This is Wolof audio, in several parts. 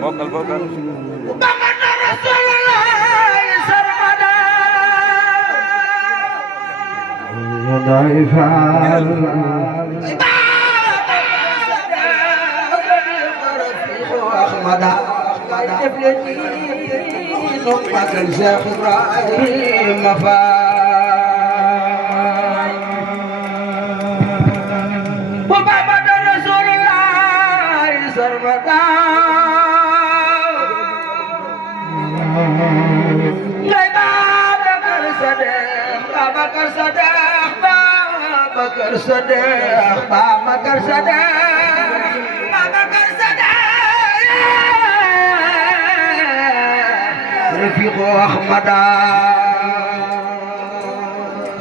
Vocal, vocal. Muhammad Rasulullah sarmada Ahmada Numpakan Syekh Ibrahim Muhammad Rasulullah sarmada Bakar Sadaq, Bakar Sadaq, Bakar Sadaq, Bakar Sadaq, Rafiq Ahmad,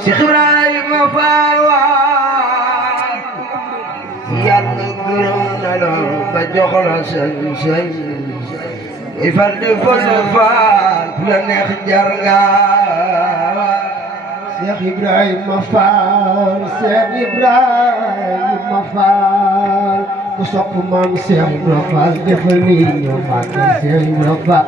Syekh Ibrahim Fawad, Yàlla gërëm na la ba jox la sañ-sañ, ifal di fal faal fu la neex jar nga Cheikh Ibrahima Fall Cheikh Ibrahima Fall ku sopp maam Cheikh Ibrahima Fall defal ni ñoo màggal Cheikh Ibrahima Fall